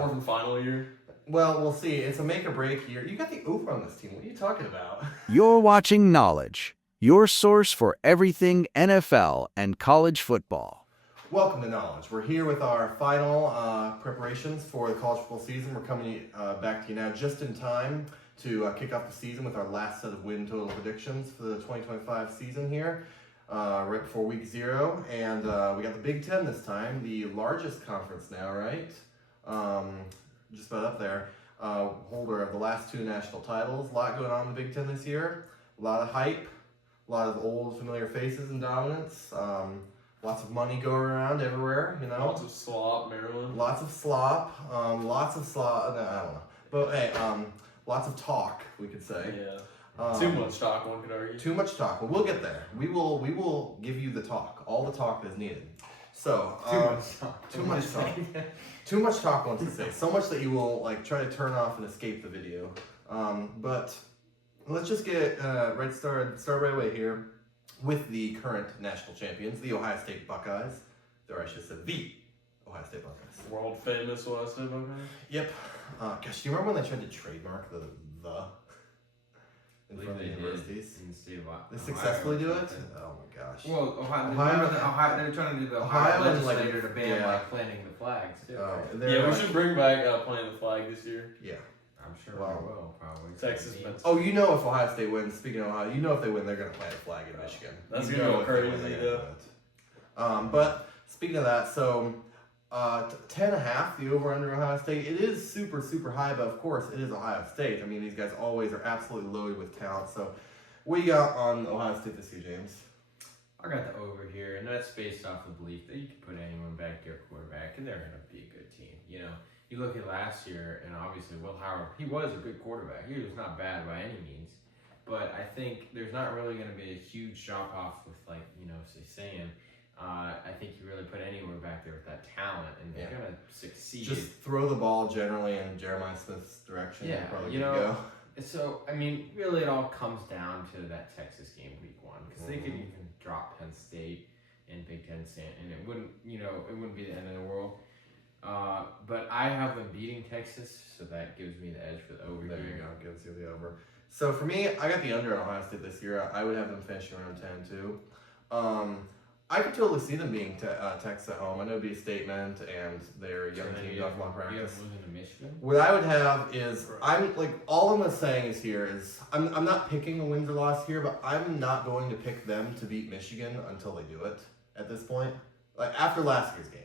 Fourth and final year. Well, we'll see. It's a make or break year. You got the over on this team. What are you talking about? You're watching Nollege, your source for everything NFL and college football. Welcome to Nollege. We're here with our final preparations for the college football season. We're coming back to you now just in time to kick off the season with our last set of win total predictions for the 2025 season here, right before week 0. And we got the Big Ten this time, the largest conference now, right? Just about up there. Holder of the last 2 national titles. A lot going on in the Big Ten this year. A lot of hype, a lot of old familiar faces and dominance. Lots of money going around everywhere, you know. Lots of slop, Maryland. Lots of slop. Lots of slop. No, I don't know. But hey, lots of talk, we could say. Yeah. Too much talk, one could argue. Too much talk. Well, we'll get there. We will give you the talk. All the talk that's needed. So Too much talk. Too much talk. Too much talk, once to say. So much that you will try to turn off and escape the video. But let's just get start right away here with the current national champions, the Ohio State Buckeyes. Or I should say the Ohio State Buckeyes. World famous Ohio State Buckeyes. Yep. Gosh, do you remember when they tried to trademark the in front of the universities? In the state of Ohio. They successfully do it? Oh my gosh. Well, Ohio, Ohio- they were trying to do the Ohio Ohio and, legislator to ban yeah. planting the flags too. Yeah, we should bring back planting the flag this year. Yeah. I'm sure Wow. we will probably. Texas. Oh, you know if Ohio State wins, speaking of Ohio, you know if they win, they're going to plant a flag in Michigan. That's You gonna know go if they win, crazy, they're gonna though. do it. But speaking of that, so 10.5, the over-under Ohio State, it is super, super high, but of course it is Ohio State. I mean, these guys always are absolutely loaded with talent. So what you got on Ohio State this year, James? I got the over here, and that's based off the belief that you can put anyone back there quarterback, and they're going to be a good team. You know, you look at last year, and obviously Will Howard, he was a good quarterback. He was not bad by any means, but I think there's not really going to be a huge drop off with say Sam. I think you really put anyone back there with that talent, and they're going to succeed. Just throw the ball generally in Jeremiah Smith's direction. Yeah, probably you good know, to go. So, I mean, really it all comes down to that Texas game week 1, because they could even drop Penn State in Big Ten, and it wouldn't be the end of the world. But I have them beating Texas, so that gives me the edge for the over There here. you go, gives you the over. So for me, I got the under on Ohio State this year. I would have them finishing around 10 too. I could totally see them being Texas at home. I know it'd be a statement, and they're a young team, not long You practice. have losing to Michigan? What I would have is all I'm saying is here is I'm not picking a wins or loss here, but I'm not going to pick them to beat Michigan until they do it at this point. Like after last year's game.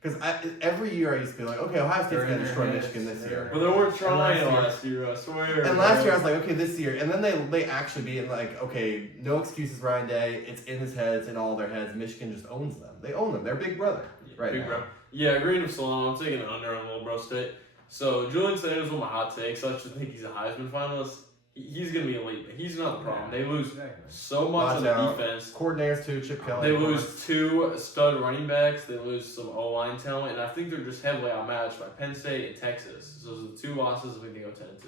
Because every year I used to be like, okay, Ohio State's going to destroy Michigan this year. But they weren't trying last year, I swear. And last year I was like, okay, this year. And then they actually beat it like, okay, no excuses, Ryan Day. It's in his head. It's in all their heads. Michigan just owns them. They own them. They're big brother right big now. bro. Yeah, grain of salt. I'm taking an under on Little Bro State. So Julian Sanders was one of my hot takes. I actually think he's a Heisman finalist. He's going to be elite, but he's not the problem. They lose so much on the defense. Coordinators too, Chip Kelly. They lose 2 stud running backs. They lose some O-line talent, and I think they're just heavily outmatched by Penn State and Texas. So those are the 2 losses. I think they go 10-2.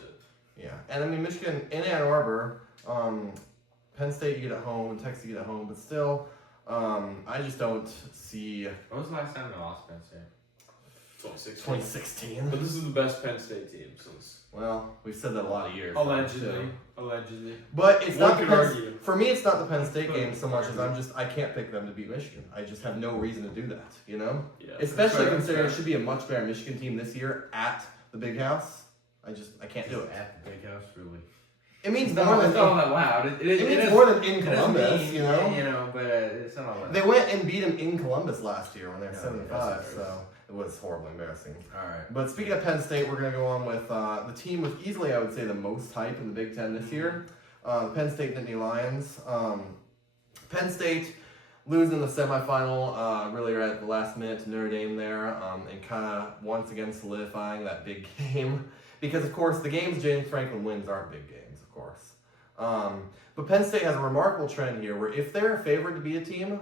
Yeah, and I mean Michigan in Ann Arbor, Penn State you get at home, and Texas you get at home, but still, I just don't see. When was the last time they lost Penn State? 2016. But this is the best Penn State team since. Well, we've said that a lot of years. Allegedly. But it's One not the could Penn, argue. for me. It's not the Penn State game so much as I can't pick them to beat Michigan. I just have no reason to do that. You know, Yeah. especially fair, considering fair. it should be a much better Michigan team this year at the Big House. I can't do it. At the Big House, really. It means It's more not than all that loud. It means is, more than in it is Columbus. mean, You know, but it's not all that. they went and beat them in Columbus last year when they were Yeah, 7-5. that's So it was horribly embarrassing. All right. But speaking of Penn State, we're going to go on with the team with easily, I would say, the most hype in the Big Ten this year. The Penn State Nittany Lions. Penn State losing the semifinal really right at the last minute to Notre Dame there, and kind of once again solidifying that big game. Because, of course, the games James Franklin wins aren't big games, of course. But Penn State has a remarkable trend here where if they're favored to beat a team,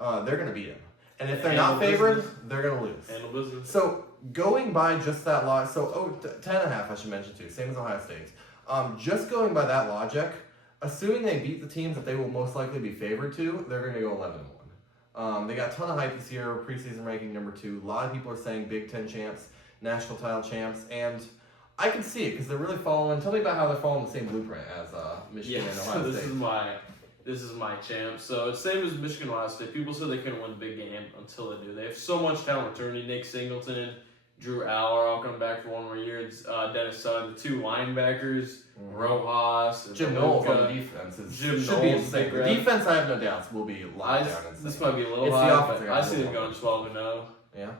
they're going to beat them. And if they're not favored, they're going to lose. Handle business. So going by just that logic, 10.5 I should mention too, same as Ohio State. Just going by that logic, assuming they beat the teams that they will most likely be favored to, they're going to go 11-1. They got a ton of hype this year, preseason ranking number 2. A lot of people are saying Big Ten champs. national title champs, and I can see it because they're really following. Tell me about how they're following the same blueprint as Michigan and Ohio so State. this is my champ. So it's same as Michigan, Ohio State. People said they couldn't win the big game until they do. They have so much talent returning. Nick Singleton, Drew Aller all coming back for one more year. It's Dennis Sutton, the two linebackers, Rojas, Jim Knowles on the defense should be insane. The defense, I have no doubts, will be locked down. This might be a little It's high, the offense but I see them going 12-0. Yeah,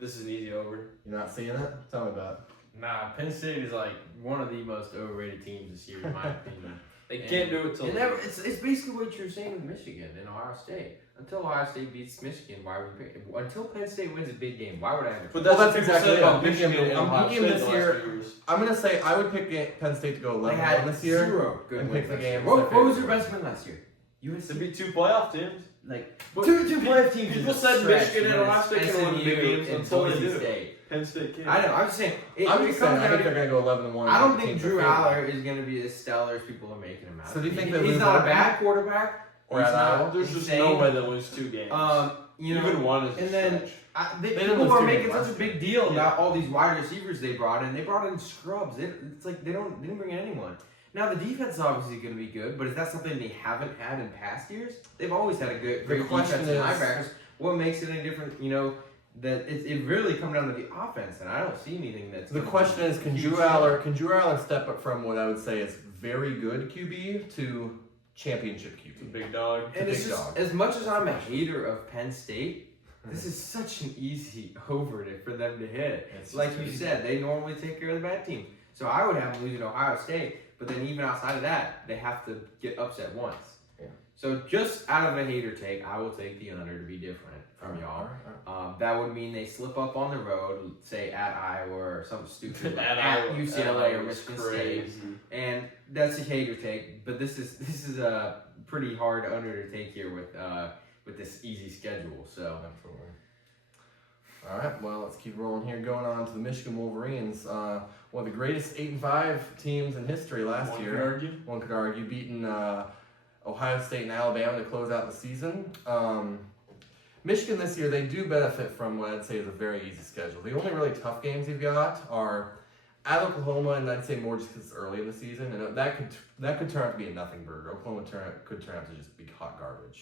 This is an easy over. you're not seeing it. Tell me about it. Nah, Penn State is like one of the most overrated teams this year, in my opinion. They can't do it till it's basically what you're saying with Michigan and Ohio State. Until Ohio State beats Michigan, why would we pick? Until Penn State wins a big game, why would I have? But that's Well, what that's people exactly said it. about I'm picking Michigan and them- Ohio I'm State picking the this last year- few years. I'm gonna say I would pick Penn State to go 11-1 this year. Zero good and wins pick the last year. game. What was your best win last year? To beat two playoff teams. Like But two playoff teams. people is a said stretch Michigan and when Ohio it's State can win big SMU games and until they Boise do. State. Penn State can't. I know. I'm just saying. I'm just saying I think they're gonna go 11-1. I don't think Drew Aller is going to be as stellar as people are making him out. So do you think He- they he's lose not a one? bad quarterback? Or He's at not Iowa? There's just insane. no way they lose two games. You know, Even one is and a then stretch. didn't people lose are two making games such a last big deal about all these wide receivers they brought in. They brought in scrubs. It's like they didn't bring in anyone. Now the defense is obviously going to be good, but is that something they haven't had in past years? They've always had a great question defense and is- linebackers. What makes it any different? You know, that it really come down to the offense, and I don't see anything that's. The gonna question be is, can huge. Drew Aller step up from what I would say is very good QB to championship It's a QB? big dog. And it's big just dog. as much as I'm a hater of Penn State, this is such an easy over for them to hit. It's Like just you easy. said, they normally take care of the bad team. So I would have them losing to Ohio State, but then even outside of that, they have to get upset once. Yeah. So just out of a hater take, I will take the under to be different from y'all. That would mean they slip up on the road, say at Iowa or something stupid like at UCLA or Michigan State, and that's a hater take. But this is a pretty hard under to take here with this easy schedule. So. Absolutely. All right, well, let's keep rolling here. Going on to the Michigan Wolverines, one of the greatest 8-5 teams in history last One year. could argue. One could argue, beating Ohio State and Alabama to close out the season. Michigan this year, they do benefit from what I'd say is a very easy schedule. The only really tough games you've got are at Oklahoma, and I'd say more just because it's early in the season, and that could turn out to be a nothing burger. Oklahoma could turn out to just be hot garbage.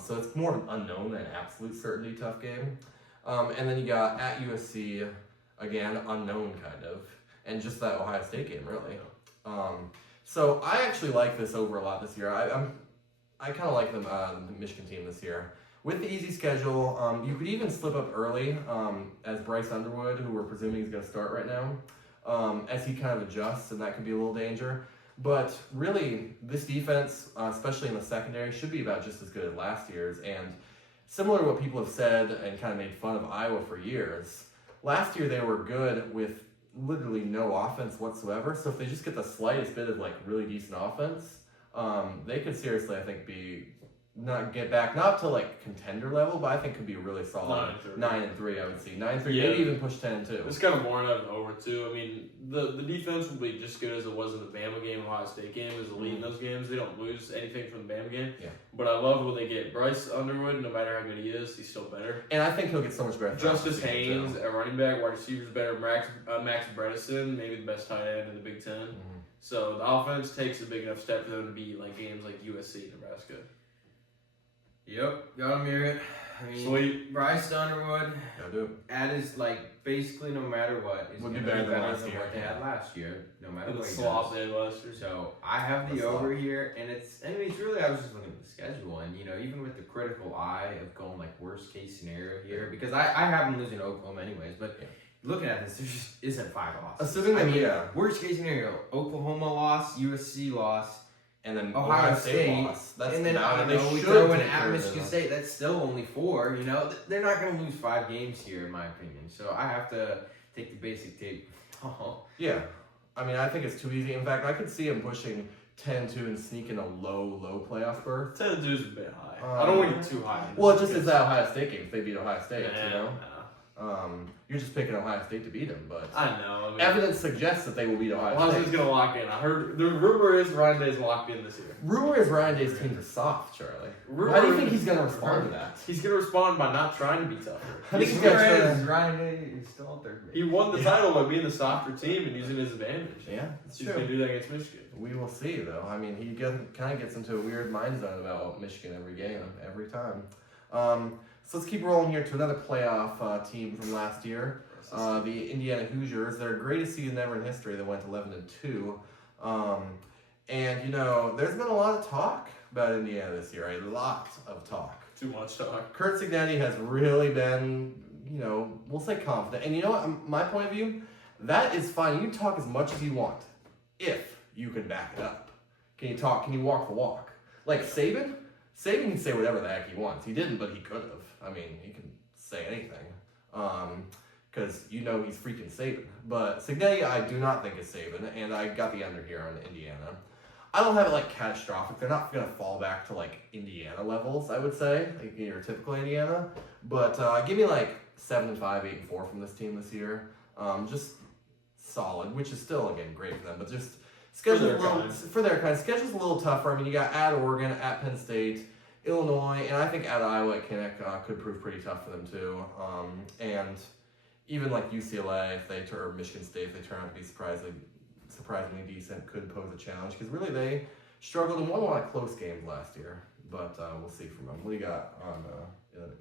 So it's more of an unknown than an absolute certainty tough game. And then you got at USC, again, unknown kind of, and just that Ohio State game, really. So I actually like this over a lot this year. I kind of like the Michigan team this year. With the easy schedule, you could even slip up early as Bryce Underwood, who we're presuming is going to start right now, as he kind of adjusts, and that could be a little danger. But really, this defense, especially in the secondary, should be about just as good as last year's. And similar to what people have said and kind of made fun of Iowa for years, last year they were good with literally no offense whatsoever. So if they just get the slightest bit of like really decent offense, they could seriously, I think, get back not to like contender level, but I think could be really solid. 9-3, I would see 9-3, maybe even push 10-2. It's kind of boring out of over too. I mean, the defense will be just good as it was in the Bama game, Ohio State game, as the lead in those games. They don't lose anything from the Bama game. Yeah. But I love when they get Bryce Underwood. No matter how good he is, he's still better. And I think he'll get so much better. Justice Haynes at running back, wide receivers better. Max Bredesen, maybe the best tight end in the Big Ten. So the offense takes a big enough step for them to be like games like USC, Nebraska. Yep, gotta mirror it. I mean, Sweet. Bryce Underwood Gotta do it. at his basically no matter what is Would gonna be better than last what year, they yeah. had last year. No matter And the what he slop does. they had last year. So I have the The slop. over here, and it's really I was just looking at the schedule, and even with the critical eye of going like worst case scenario here, because I have them losing to Oklahoma anyways, but. Yeah. Looking at this, there just isn't 5 losses. Assuming that, yeah. Worst case scenario: Oklahoma loss, USC loss, And then Ohio State, loss. That's and then about I don't it. know, They we should throw in take care at of Michigan them. State. That's still only 4. They're not going to lose 5 games here, in my opinion. So I have to take the basic tape. Yeah. I mean, I think it's too easy. In fact, I could see him pushing 10-2 and sneaking a low playoff berth. 10-2 is a bit high. I don't want to get too high. Well, it just is that Ohio State game if they beat Ohio State, Yeah, you know? nah. You're just picking Ohio State to beat them, but I know. I mean, evidence suggests that they will beat Ohio Ohio State. State's gonna lock in. I heard the rumor is Ryan Day's locked in this year. Rumor is Ryan Day's teams are soft, Charlie. Rumor How do you think is- he's going to respond to that? He's gonna respond by not trying to be tougher. I think he's Rumor going to is Ryan Day is still out there. He won the title by being the softer team and using his advantage. Yeah, it's He's true. gonna do that against Michigan. We will see, though. I mean, he kind of gets into a weird mind zone about Michigan every game, every time. So let's keep rolling here to another playoff team from last year. The Indiana Hoosiers, their greatest season ever in history. They went 11-2. And, you know, there's been a lot of talk about Indiana this year. A lot of talk. Too much talk. Kurt Cignetti has really been, you know, we'll say confident. And you know what, my point of view, that is fine. You can talk as much as you want if you can back it up. Can you talk? Can you walk the walk? Like Saban can say whatever the heck he wants. He didn't, but he could have. I mean, he can say anything. Because you know he's freaking Saban. But Cignetti, I do not think is Saban, and I got the under here on Indiana. I don't have it like catastrophic. They're not going to fall back to like Indiana levels, I would say, like your typical Indiana. But give me like 7-5, 8-4 from this team this year. Just solid, which is still again great for them. But just schedule's for their kind. Schedule's a little tougher. I mean, you got at Oregon, at Penn State, Illinois, and I think at Iowa at Kinnick could prove pretty tough for them too. And even like UCLA, or Michigan State, if they turn out to be surprisingly decent, could pose a challenge because really they struggled and won a lot of close games last year. But we'll see from them. What do you got on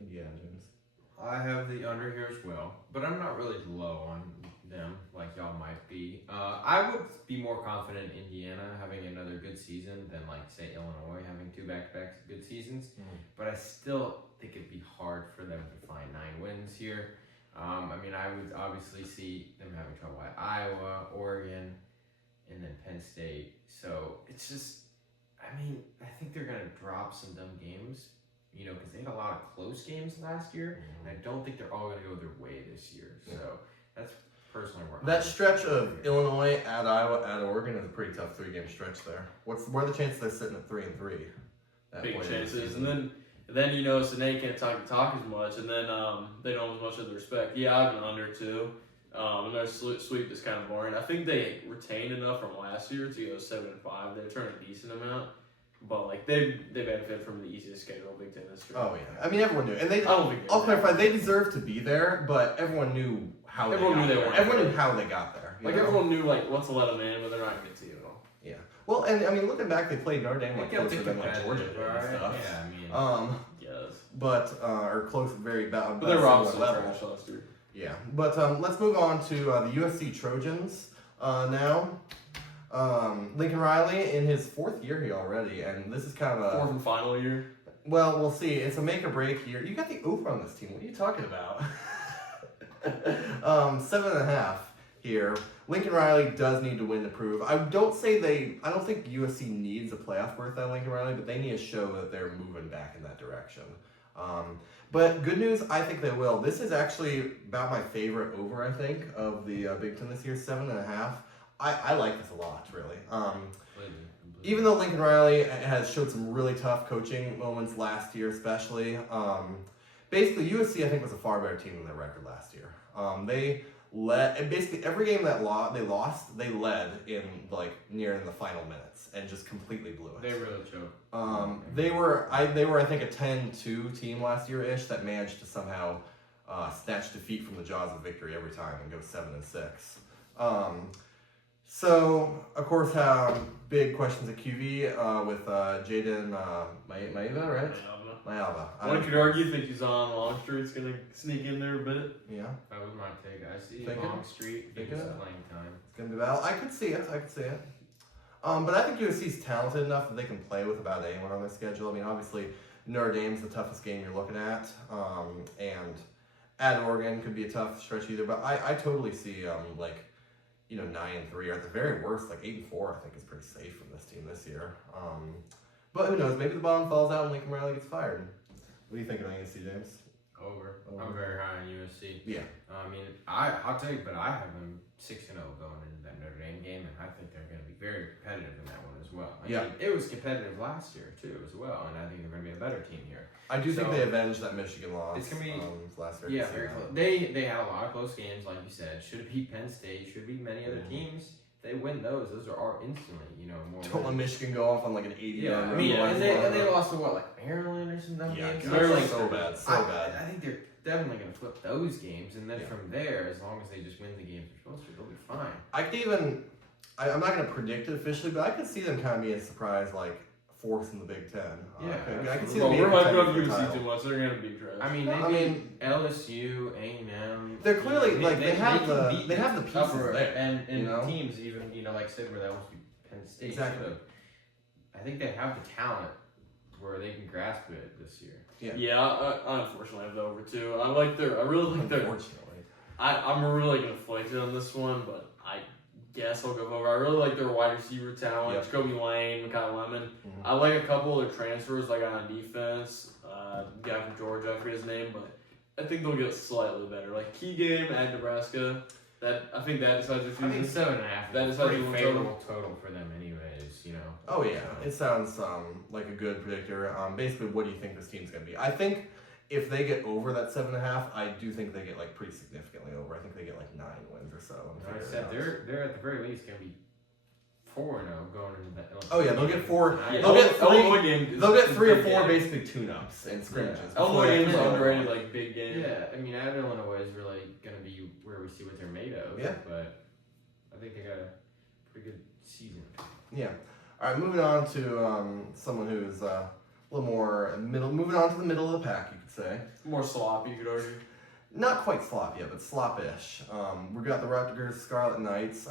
Indiana, James? I have the under here as well, but I'm not really low on them like y'all might be. I would be more confident in Indiana having another good season than like say Illinois having 2 back-to-back good seasons. But I still think it'd be hard for them to find 9 wins here. I mean, I would obviously see them having trouble at Iowa, Oregon, and then Penn State. So it's just, I mean, I think they're gonna drop some dumb games. You know, because they had a lot of close games last year, and I don't think they're all going to go their way this year. So that's personally where That stretch of Illinois, at Iowa, at Oregon is a pretty tough 3-game stretch there. What are the chances they're sitting at 3-3? Big chances. And then you know, Sinead can't talk as much, and then they don't have as much of the respect. Yeah, I have an under too. And their sweep is kind of boring. I think they retained enough from last year to go 7-5. They returned a decent amount. But like they benefit from the easiest schedule Big Ten history. Oh yeah, I mean everyone knew, and I'll clarify, they deserve to be there, but everyone knew how they got there. Everyone knew how they got there. Like everyone knew like what's to let them in, but they're not going to see it at all. Yeah. Well, and I mean looking back, they played Notre Dame like closer than like Georgia did right? and stuff. Yeah, I mean, Yes. But or close, very bad. But they were obviously trash last year. Yeah, but let's move on to the USC Trojans now. Lincoln Riley in his 4th year here already, and this is kind of a 4th and final year. Well, we'll see. It's a make or break year. You got the over on this team. What are you talking about? 7.5 here. Lincoln Riley does need to win to prove. I don't think USC needs a playoff berth on Lincoln Riley, but they need to show that they're moving back in that direction. But good news, I think they will. This is actually about my favorite over, I think, of the Big Ten this year, 7.5. I like this a lot, really. Even though Lincoln Riley has showed some really tough coaching moments last year, especially, basically USC I think was a far better team than their record last year. They led basically every game that they lost, they led in like near the final minutes and just completely blew it. they really choked. They were I think a 10-2 team last year ish that managed to somehow snatch defeat from the jaws of victory every time and go 7-6. So, of course, big questions at QB with Jaden Maiava, right? Maiava. One could argue, think he's on Longstreet's going to sneak in there a bit. Yeah. That was my take. I see Thinking? Longstreet. Think it's playing time. It's going to be battle. I could see it. But I think USC's talented enough that they can play with about anyone on their schedule. I mean, obviously, Notre Dame's the toughest game you're looking at. And at Oregon could be a tough stretch either. But I totally see, 9-3, or at the very worst, like 8-4, I think is pretty safe from this team this year. But who knows? Maybe the bottom falls out and Lincoln Riley gets fired. What are you thinking on USC, James? Over. I'm very high on USC. Yeah. I mean, I'll tell you, but I have them 6-0 going into that Notre Dame game, and I think they're going to be very competitive in that one as well. I mean, it was competitive last year too, as well, and I think they're going to be a better team here. I do think they avenged that Michigan loss. It's gonna be last year. very close. They had a lot of close games, like you said. Should have beat Penn State. Should have beat many other teams. They win those. Those are instantly, more. Don't let Michigan go off on like an 80-yard run. I mean, and they lost to what, like Maryland or something? Yeah, games? they're like so bad. I think they're definitely going to flip those games, and then from there, as long as they just win the games they're supposed to, they'll be fine. I could even, I'm not going to predict it officially, but I could see them kind of being a surprise, like fourth in the Big Ten. I can see them being we're hyping up contending for UC title. too much. They're going to be trash. I mean, LSU, A&M. They're clearly they have can the beat pieces there, and teams even like I said, where they almost beat Penn State. Exactly. I think they have the talent where they can grasp it this year. Yeah. I unfortunately have the over too. I really like their. Unfortunately, I'm really conflicted on this one, but I guess I'll go over. I really like their wide receiver talent. Yep. Jacoby Lane, Kyle Lemon. Mm-hmm. I like a couple of their transfers like on defense. Guy from Georgia, I forget his name, but I think they'll get slightly better. Like key game at Nebraska. I think that decides your season. I think 7.5. That is decides pretty your favorable total for them, anyways. Oh yeah, it sounds like a good predictor. Basically, what do you think this team's gonna be? I think if they get over that 7.5, I do think they get like pretty significantly over. I think they get like 9 wins or so. Like I said, they're at the very least gonna be 4-0 going into that. Oh yeah, they'll get 4. Yeah. They'll get 3. Illinois game They'll get 3 or big 4 game. basically tune-ups and scrimmages. Illinois game's Yeah. underrated, like big game. Yeah, I mean, at Illinois is really gonna be where we see what they're made of. Yeah. But I think they got a pretty good season. Yeah. All right, moving on to someone who's a little more middle. Moving on to the middle of the pack, you could say. More sloppy, you could argue. Not quite slop yet, but sloppish. We got the Rutgers Scarlet Knights.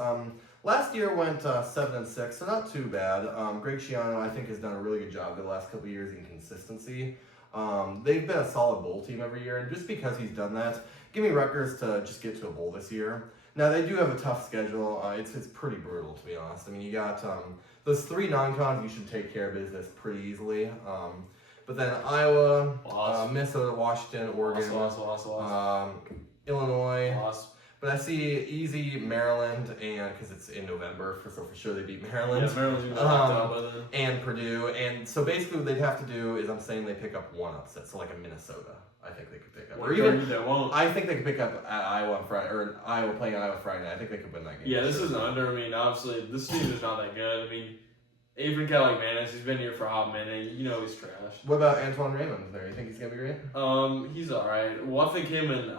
Last year went 7-6, so not too bad. Greg Schiano, I think, has done a really good job the last couple of years in consistency. They've been a solid bowl team every year, and just because he's done that, give me Rutgers to just get to a bowl this year. Now, they do have a tough schedule. It's pretty brutal, to be honest. I mean, you got those 3 non-cons, you should take care of business pretty easily. But then Iowa, Minnesota, Washington, Oregon, Illinois. But I see easy Maryland, and because it's in November, for sure they beat Maryland. Yeah, Maryland's gonna be locked out by then. And Purdue. And so basically what they'd have to do is I'm saying they pick up 1 upset, so like a Minnesota. I think they could pick up. Or even they won't. I think they could pick up at Iowa on Friday, or Iowa playing Iowa Friday night. I think they could win that game. Yeah, this is under. I mean, obviously, this team is not that good. I mean, even Kelly Manis, he's been here for a hot minute. You know he's trash. What about Antoine Raymond there? You think he's going to be great? He's alright. Well, I think him and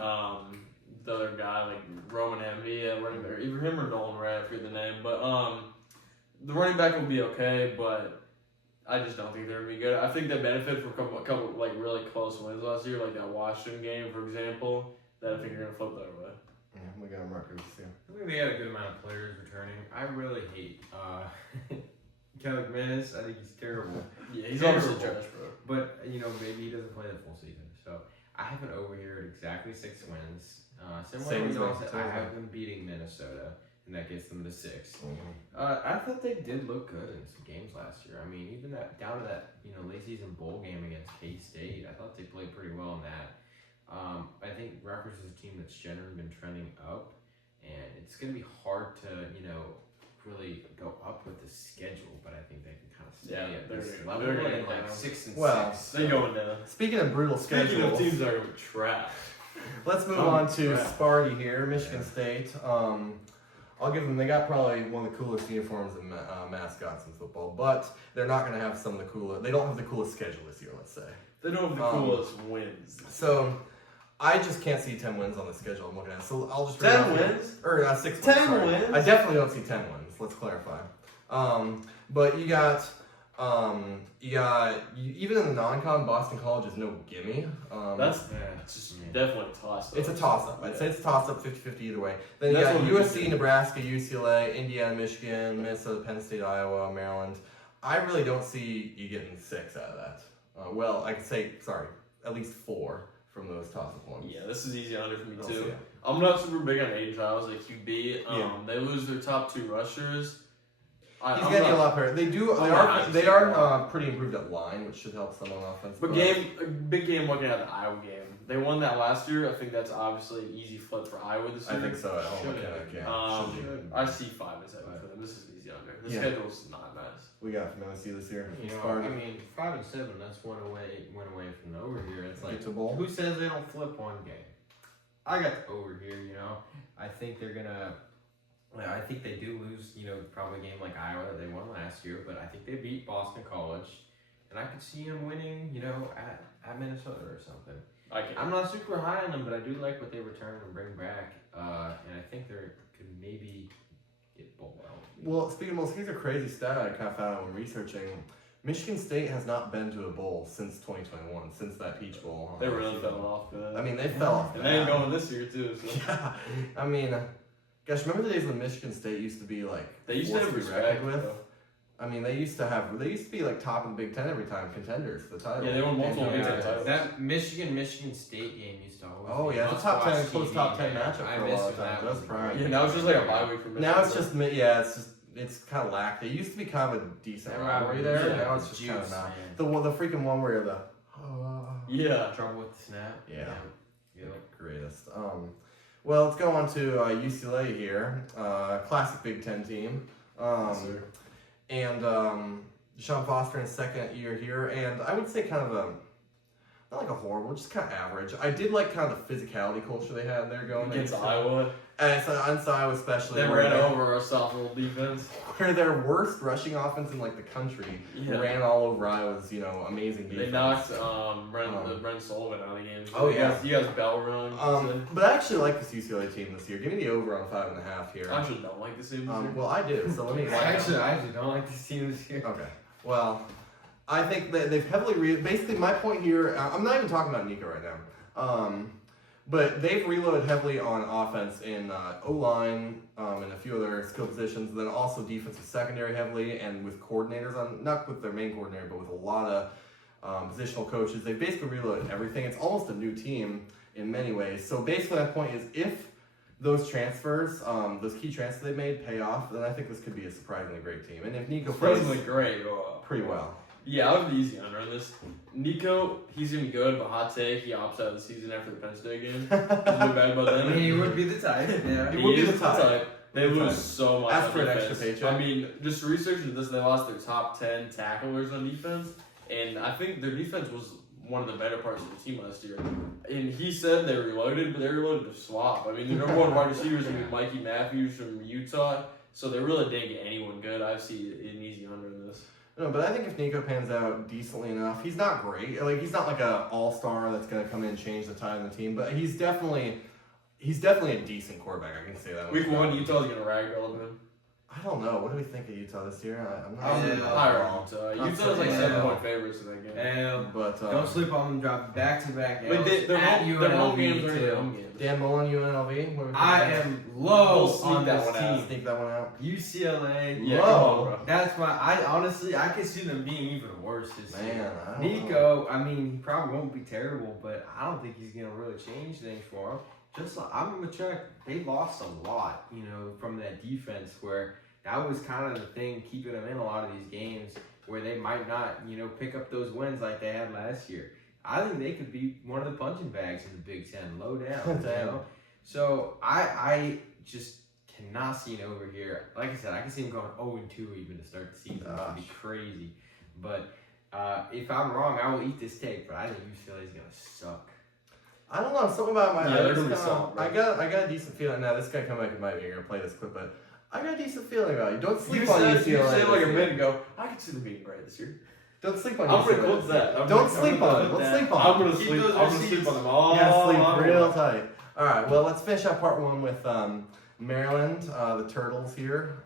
the other guy, like Roman Emby, running back, either him or Nolan Ray, I forget the name. But the running back will be okay, but I just don't think they're going to be good. I think they benefit from a couple like really close wins last year, like that Washington game, for example, that I think you're going to flip that way. Yeah, we got Rutgers, yeah. I think they had a good amount of players returning. I really hate Kelly Manis. I think he's terrible. Yeah, he's Terrible. obviously trash, bro. But, maybe he doesn't play the full season. So I have it over here at exactly 6 wins. Similar to y'all said, I have them beating Minnesota, and that gets them to 6. I thought they did look good in some games last year. I mean, even down to that late season bowl game against K-State, I thought they played pretty well in that. I think Rutgers is a team that's generally been trending up, and it's going to be hard to really go up with the schedule, but I think they can kind of stay at this level and like 6-6. Well, They going down. Speaking of brutal schedules, Speaking of teams that are going to be trash. let's move on to Sparty here, Michigan State. I'll give them, they got probably one of the coolest uniforms and mascots in football, but they're not going to have some of the coolest, they don't have the coolest schedule this year, let's say. They don't have the coolest wins. So, I just can't see 10 wins on the schedule I'm looking at. So I'll just 10 wins? Or 6 wins. 10 sorry. wins? I definitely don't see 10 wins. Let's clarify. But you got even in the non-con, Boston College is no gimme. That's just definitely a toss-up. It's a toss-up. I'd say it's a toss-up 50-50 either way. Then you That's got what we USC, Nebraska, UCLA, Indiana, Michigan, Minnesota, Penn State, Iowa, Maryland. I really don't see you getting 6 out of that. I could say, at least 4 from those toss-up ones. Yeah, this is easy under for me I'll too. see it. I'm not super big on Aiden Giles at QB. Yeah. They lose their top 2 rushers. He's gonna need a lot better. They are pretty improved at line, which should help some on offense. But big game looking at the Iowa game. They won that last year. I think that's obviously an easy flip for Iowa this year. I think so. At home, I see 5 and 7 for them. This is an easy under. The schedule's not nice. We got from LSU this year. 5 and 7. That's one away from the over here. It's like, Get to bowl. who says they don't flip one game? I got the over here. I think they're gonna. I think they do lose. Probably a game like Iowa that they won last year, but I think they beat Boston College, and I could see them winning. At Minnesota or something. I'm not super high on them, but I do like what they return and bring back, and I think they could maybe get bowl out. Well, speaking of bowls, here's a crazy stat I kind of found out when researching. Michigan State has not been to a bowl since 2021, since that Peach Bowl. They really fell off. Good. I mean, they fell off. And they ain't going this year too. So. Yeah, I mean, gosh, remember the days when Michigan State used to be like they used to have respect with? I mean, they used to be like top of the Big Ten every time, contenders for the title. Yeah, they won multiple Big Ten titles. That Michigan State game used to always. Oh yeah, it's a top 10, close top 10 matchup for a lot of times. That's prime. Yeah, now it's just like a bye week for Michigan. Now it's kind of lack. They used to be kind of a decent rivalry there. Yeah, now it's just kind of not. The freaking one where the trouble with the snap. Yeah. Greatest. Well, let's go on to UCLA here. Classic Big Ten team. And Deshaun Foster in his second year here, and I would say kind of not like a horrible, just kind of average. I did like kind of the physicality culture they had there going against Iowa. And against Iowa especially. They ran over our soft little defense. Where their worst rushing offense in like the country ran all over Iowa's, amazing defense. They knocked Ren Sullivan out of the game. Oh yeah. You guys bell run. But I actually like this UCLA team this year. Give me the over on 5.5 here. I actually don't like this team this year. Well, I do. So let me. I actually don't like this team this year. Okay. Well, I think that they've heavily basically my point here. I'm not even talking about Nico right now. But they've reloaded heavily on offense in O-line and a few other skill positions, and then also defensive secondary heavily, and with coordinators on, not with their main coordinator, but with a lot of positional coaches. They've basically reloaded everything. It's almost a new team in many ways. So basically my point is if those transfers, those key transfers they made pay off, then I think this could be a surprisingly great team. And if Nico plays pretty well. Yeah, I would be easy under on this. Nico, he's gonna be good, but hot take, he opts out of the season after the Penn State game. He's really bad about that. He would be the type. Yeah, he would be the type. They lose so much. Ask for an extra paycheck. I mean, just researching this, they lost their top 10 tacklers on defense, and I think their defense was one of the better parts of the team last year. And he said they reloaded, but they reloaded to swap. I mean, the number one wide receiver is gonna be Mikey Matthews from Utah, so they really didn't get anyone good. I see an easy under in this. No, but I think if Nico pans out decently enough, he's not great. Like he's not like an all-star that's going to come in and change the tide of the team, but he's definitely a decent quarterback. I can say that. Week 1, Utah's going to ragdoll him. I don't know. What do we think of Utah this year? I'm not higher Utah. Utah's like 7-point favorites in that game. But don't sleep on them. Drop back-to-back. But their home games are their home games. Dan Mullen, UNLV. I am low on that this team. Sneak that one out. UCLA. Yeah, low. That's why I could see them being even worse this year. Nico, I mean, he probably won't be terrible, but I don't think he's gonna really change things for him. Just like, I'm gonna check. They lost a lot, from that defense where that was kind of the thing keeping them in a lot of these games where they might not, pick up those wins like they had last year. I think they could be one of the punching bags in the Big Ten, low down, So I just cannot see it over here. Like I said, I can see them going 0-2 even to start the season. That would be crazy. But if I'm wrong, I will eat this take. But I think UCLA is gonna suck. I don't know. Something about my. Yeah, they're gonna be solid. I got a decent feeling. Now this guy come back and might be gonna play this clip, but I got a decent feeling about you. Don't sleep on UCLA. You said like a minute ago. I can see them being great this year. Don't sleep on I'm UCLA. pretty close to that. Don't sleep on it. Don't sleep on it. I'm gonna sleep on them all. You gotta sleep real tight. All right. Well, let's finish up part 1 with Maryland, the Turtles here,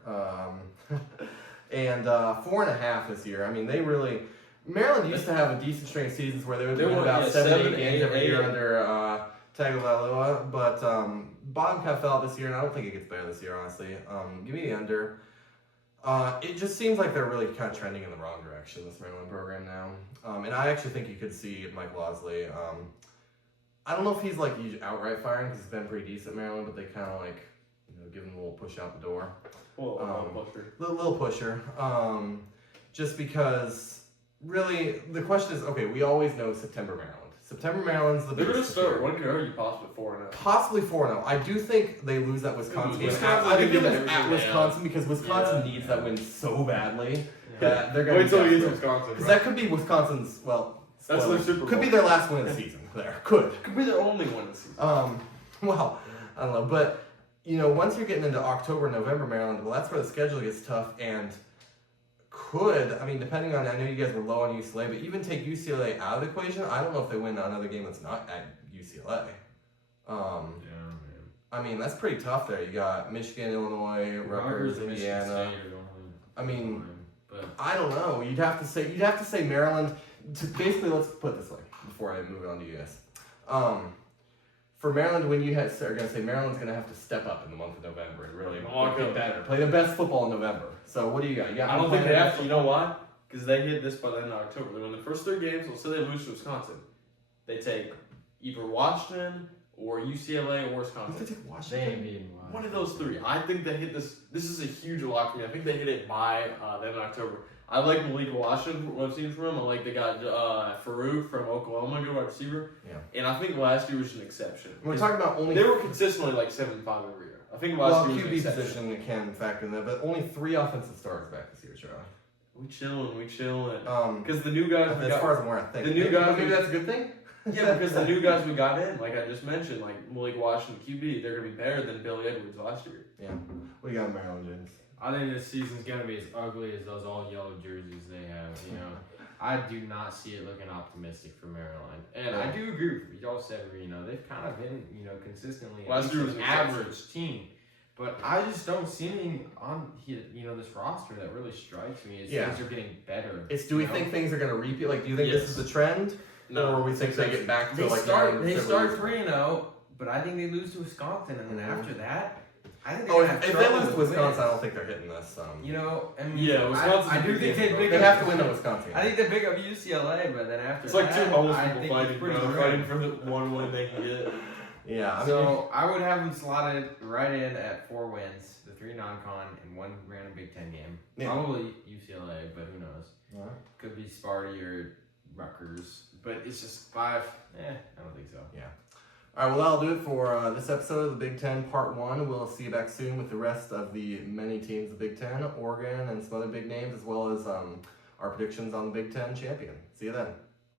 and 4.5 this year. I mean, they really. Maryland used to have a decent string of seasons where they would win about 7-8 games every year under Tagovailoa, but bottom kind of fell out this year, and I don't think it gets better this year, honestly. Give me the under. It just seems like they're really kind of trending in the wrong direction, this Maryland program now. And I actually think you could see Mike Losley. I don't know if he's like outright firing because he's been pretty decent at Maryland, but they kind of like give them a little push out the door. Pusher. Little pusher. Just because, really, the question is, okay, we always know September Maryland. September Maryland's the They're going to biggest start. year. One could argue possibly 4-0. Possibly 4-0. I do think they lose that Wisconsin game. Wisconsin, I think they they lose lose at it, Wisconsin because Wisconsin Yeah. needs that win so badly that they're going Wait to till you get to desperate. Wisconsin. Because that could be Wisconsin's, well, That's spoiler, their Super Bowl. could be their last win of the season. There. Could. Could be their only win this season. Well, I don't know. But, once you're getting into October, November, Maryland, well, that's where the schedule gets tough and depending on, I know you guys were low on UCLA, but even take UCLA out of the equation, I don't know if they win another game that's not at UCLA. That's pretty tough there. You got Michigan, Illinois, Rutgers, Indiana. I don't know. You'd have to say Maryland. Basically, let's put it this way before I move on to you guys. For Maryland, when you are going to say Maryland's going to have to step up in the month of November and really get better, play the best football in November. So what do you got? I don't think they have to. You know why? Because they hit this by the end of October. They win the first 3 games. Let's say they lose to Wisconsin. They take either Washington or UCLA or Wisconsin. They take Washington. One of those 3. I think they hit this. This is a huge lock for me. I think they hit it by the end of October. I like Malik Washington, what I've seen from him. I like they got Farouk from Oklahoma, good wide receiver. Yeah. And I think last year was an exception. We're talking about only. They were consistently like 7-5 every year. I think last year was an QB exception. position can factor in that, but only 3 offensive starters back this year, Charlie. We chilling. Because the new guys, As far as I'm aware, I think the new guys, maybe that's a good thing. Yeah, because the new guys we got in, like I just mentioned, like Malik Washington, QB, they're gonna be better than Billy Edwards last year. Yeah. What do you got in Maryland, James? I think this season's gonna be as ugly as those all yellow jerseys they have. I do not see it looking optimistic for Maryland, and I do agree with what y'all said. They've kind of been consistently Last year was an an average team, but I just don't see anything on this roster that really strikes me as things are getting better. Do we think things are going to repeat? Like, do you think this is the trend? No, or we think they get back to They like start Maryland 3-0, but I think they lose to Wisconsin, and then after that, I think if they lose to Wisconsin, I don't think they're hitting this. Wisconsin. I do think they have to win the Wisconsin. I think they pick up UCLA, but then after It's like that, 2 homeless I people think fighting, it's pretty bro, grim. fighting for the one win they can get. Yeah. I would have them slotted right in at 4 wins, the 3 non-con, and 1 random Big Ten game. Yeah. Probably UCLA, but who knows? Yeah. Could be Sparty or Rutgers, but it's just 5. I don't think so. Yeah. All right, well, that'll do it for this episode of the Big Ten Part 1. We'll see you back soon with the rest of the many teams of the Big Ten, Oregon, and some other big names, as well as our predictions on the Big Ten champion. See you then.